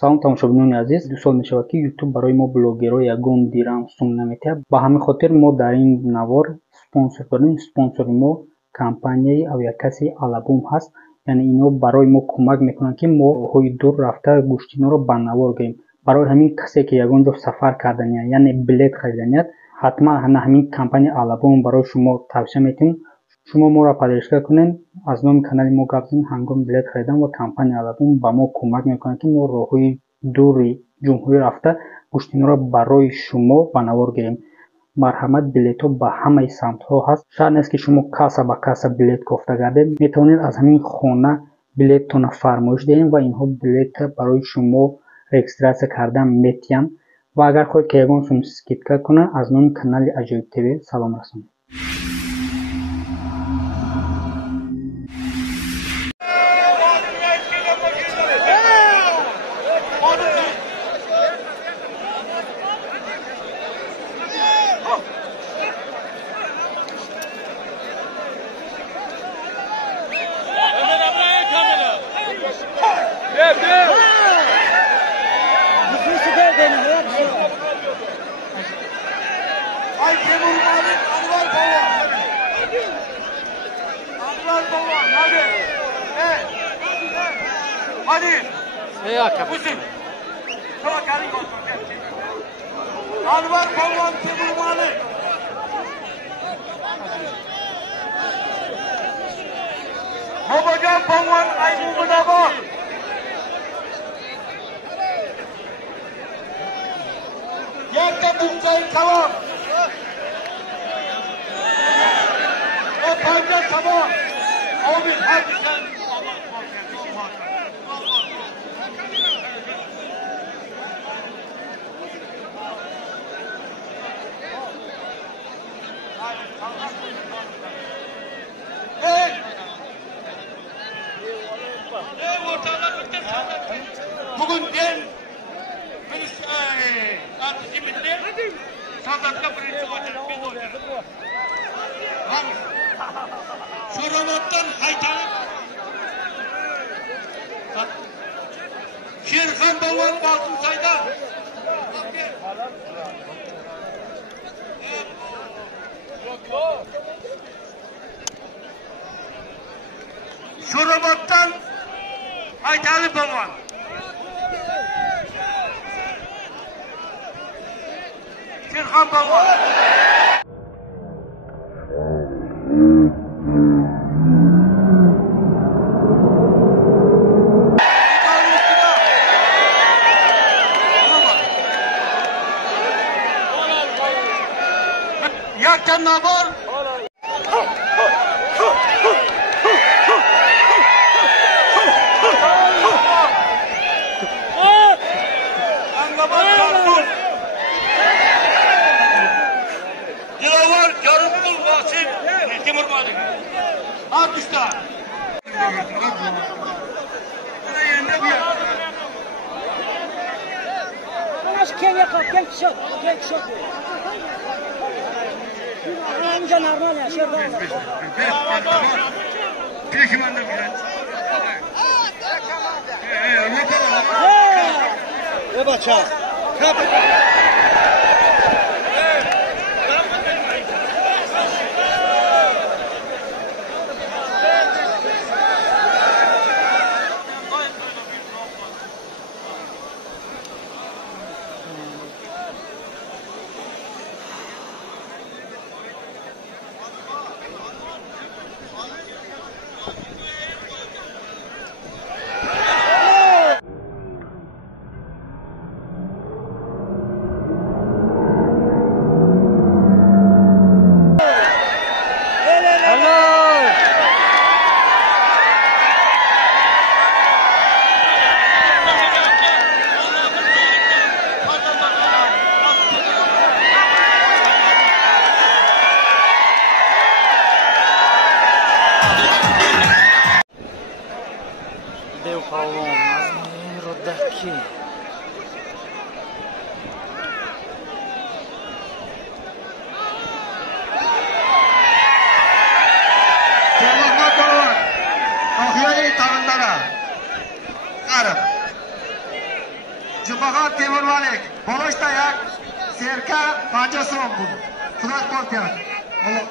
салом тамошобинони азиз, 2 сол мешавад ки ютуб барои мо блогерҳо ягон дирам сум наметиҳад. Ба ҳамин хотир мо дар ин навор спонсор дорем. Спонсори мо компанияи Авиакаси Алабум ҳаст. яъне ино барои мо кӯмак мекунанд ки мо роҳҳои дур рафта гӯштиноро ба навор гирем. барои ҳамин касе ки ягон ҷо сафар карданияд, яъне билет хариданияд, ҳатман ҳамин компанияи Алабум барои шумо тавсия метиҳем. шумо моро падришка кунед, аз номи канали мо гап занед. ҳангоми билет харидан ва компанияи Алабум ба мо кӯмак мекунад ки мо роҳҳои дури ҷумҳурӣ рафта гӯштиноро барои шумо ба навор гирем. марҳамат, билетҳо ба ҳамаи самтҳо ҳаст. шарт нест ки шумо касса ба касса билет кофта гардед. метавонед аз ҳамин хона билеттона фармоиш диҳем ва инҳо билетта барои шумо регистратсия кардан метиҳанд. ва агар хоҳед ки ягон сум скидка кунад, аз номи канали Аҷоиб ТВ салом расонед. Hadi. Musim. Şuna gelin olsun. Anvar Palvan Timur Malik. Babacan Palvan Aybu Dava. Yerde Bumcay Kalam. O Payda Sabah. Abi hadi sen. Bugün ben artışı bitti. Sazakta birinci olacak biz olacağız. Şu robottan haytanıp Şirkan Bavan Basın Saydan. Şu robottan Haytalı Bavan. Şirkan Bavan. Yaktan nabor. Dilavar Yarıkul Vasil Timur Malik. Arkadaşlar. Buraya yerine bir yer. Nasıl gel kişot. Amca normal ya, şurada. Pekimanda bir yer. Ne baça? Deu Paulão, maneiro daqui. Selamat Bawan. Akhirnya tangan darah. Karep. Jumaxon Temurvalik. Boloshda yak Serka 50 so'm bu. Xudo qo'rqya. Allah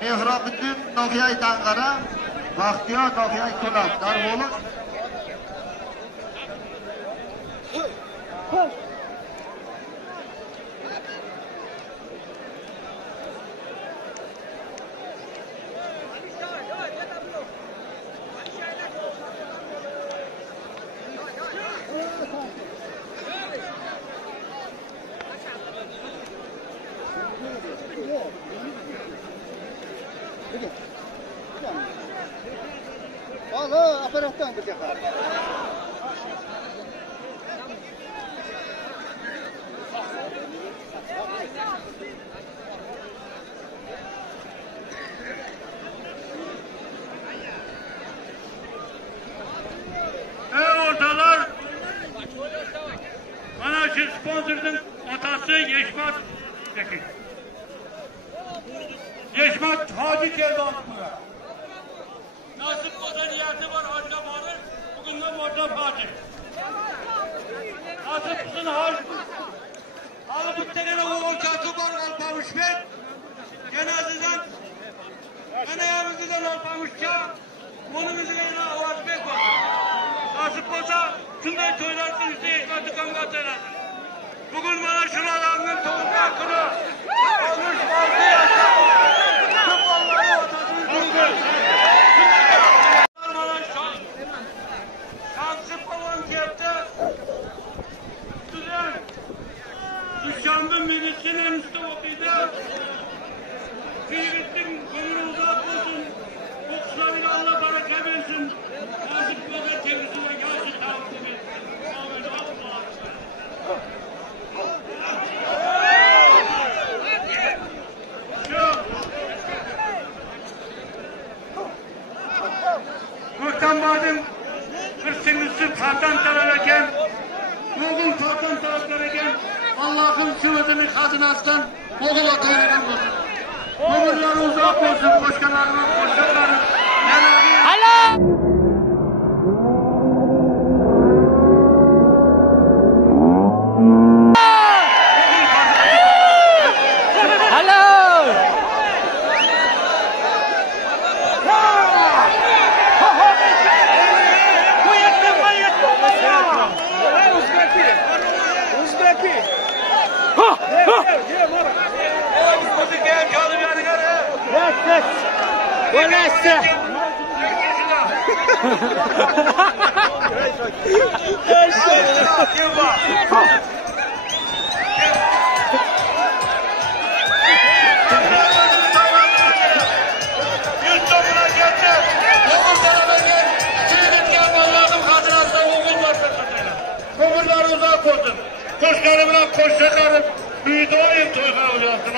Mehrobiddin Noqiyay Dang'ara, Baxtiyor Noqiyay To'lab, Darvo'liq. Valla aparattan bir defa. Ortalar mana şu sponsorun otası Yeşmat Tekin. Yeşmat Hacı geldi aslında. Nasip olsa niyeti var hacca varır. Bugünden oradan Fatih. Nasip olsun hacı. Alıp tenene oğul çatı var alpamış ben. Cenazeden Eneyemizden alpamışça onun üzerine avazbek var. Nasip olsa şundan söylersin işte Yeşmat'ı kangat edersin. Bugün bana şuralarının tohumlar kuru. Almış altı yaşa. Tüm onları ortasını durdur. Düşanlı milisinin üstü okuydu. Kıymettin ömrü uzak olsun. Kokularıyla Allah baraka versin. Nazım kadar temizliğe gelsin. Muhtan Badım kırsınlısı tartan tararken Moğol tartan tararken Allah'ın şüvedinin hazinasından Moğol ataylarından olsun. Moğolları uzak olsun, koşkanlarının, koşkanların. Hala! Yeah, Ko'zlari bilan qo'shcha qarib, uyda o'yin to'y qilib